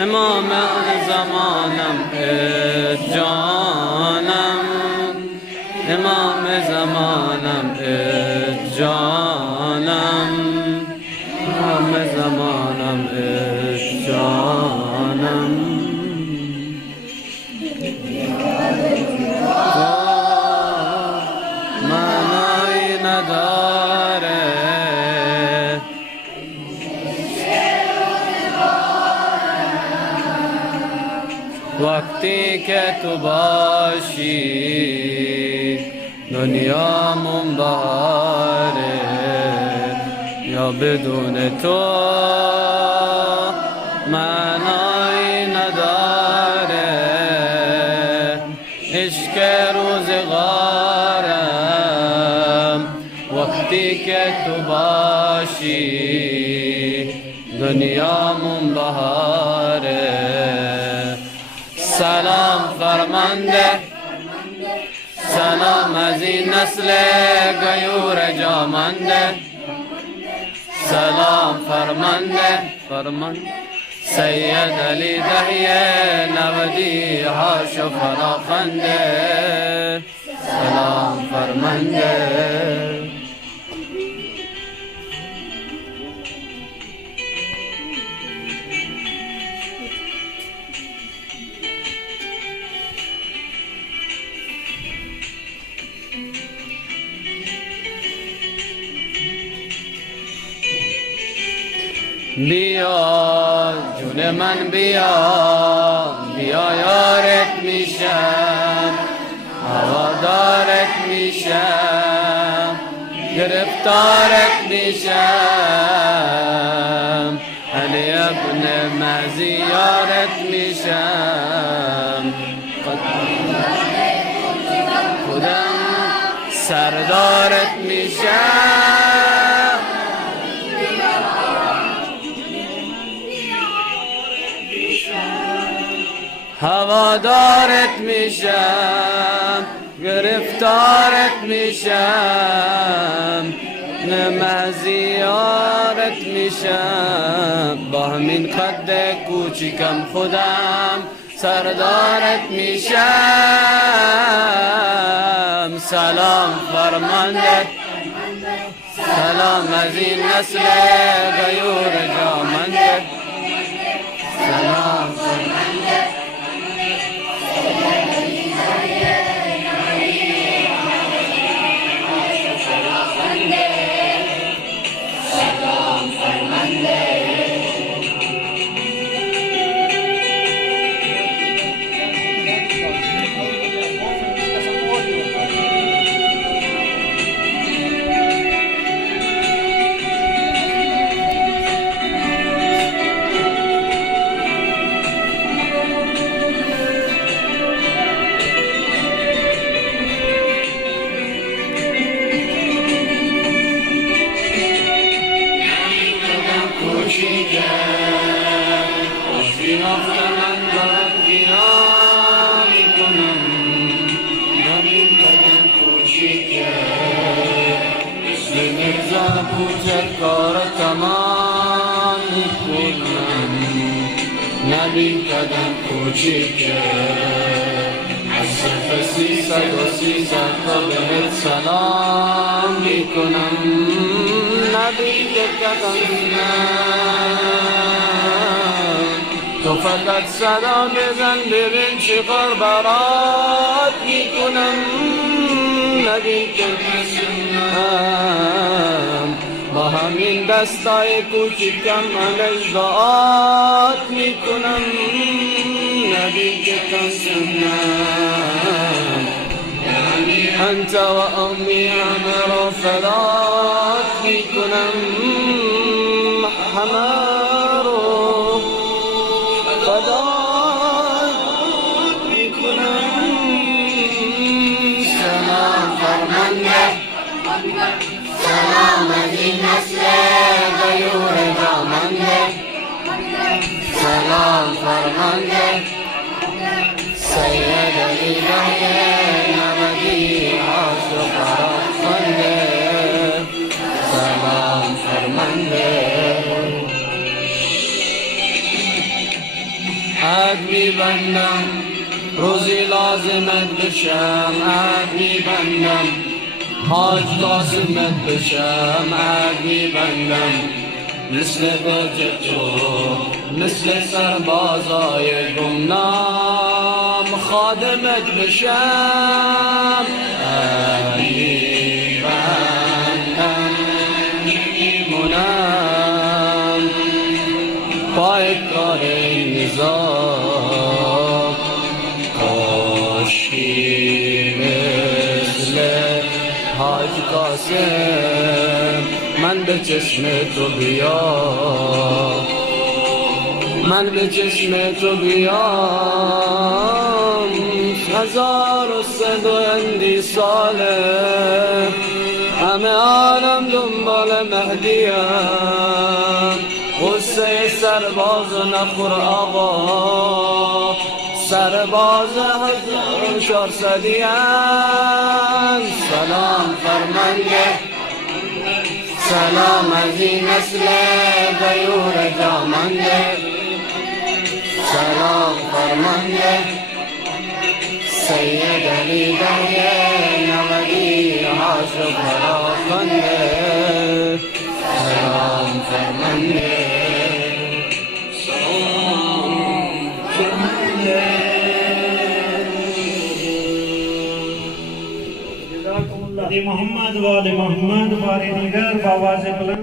امام زمانم جانم، امام زمانم جانم، امام زمانم جانم. معنی نداره وقتی که تو باشی دنیامون بهاره، یا بدون تو معنی نداره. عشق روزگارم وقتی که تو باشی دنیامون بهاره. سلام فرمانده، سلام از این نسل غیور جامنده. سلام فرمانده سید علی دهیه نودی هاش و فراخنده. سلام فرمانده. بیا جون من بیا، بیا یارت میشم، هوادارت میشم، گرفتارت میشم، علی ابن مهدی یارت میشم، خودم سردارت میشم. هوادارت میشم، گرفتارت میشم، نمازیارت میشم، با همین قد کوچیکم خودم سردارت میشم. سلام فرمانده، سلام از این نسل غیور جامنده. سلام فرمانده کار تمام کنم، نبی قدم کوچیکه از صرف 300 تا بهت سلام میکنم. نبی قدم تو فقط صدا بزن ببین چقدر برات میکنم. نبی قدم با همین دستای کوچیکم علیه دعات میکنم. نبی که قسمم انت و امی همه را فدات میکنم، همه رو فدات میکنم. سلام فرمانده، سلام از این نسل غیور جامنده. سلام فرمانده سید علی دهیه نودی هاش و فراخنده. سلام فرمانده عهد میبندم روزی لازمت بشم، عهد میبندم حاج قاسمت بشم، عهد میبندم مثل برج تو، مثل سربازای گمنام خادمت بشم، عهد میبندم میمونم پای کار نظام، کاشکی مثل حاج قاسم من به چشم تو بیام، من به چشم تو بیام. 1100 ساله همه عالم دنبال مهدیم، غصه سرباز نخور آقا، سرباز 1400یم. سلام فرمانده، سلام از این نسل غیور جامنده، سلام فرمانده سید علی دهیه نمدی عاشق پراکنده، سلام فرمانده سلام فرمانده. محمد و آل محمد بار دیگر با آواز بلند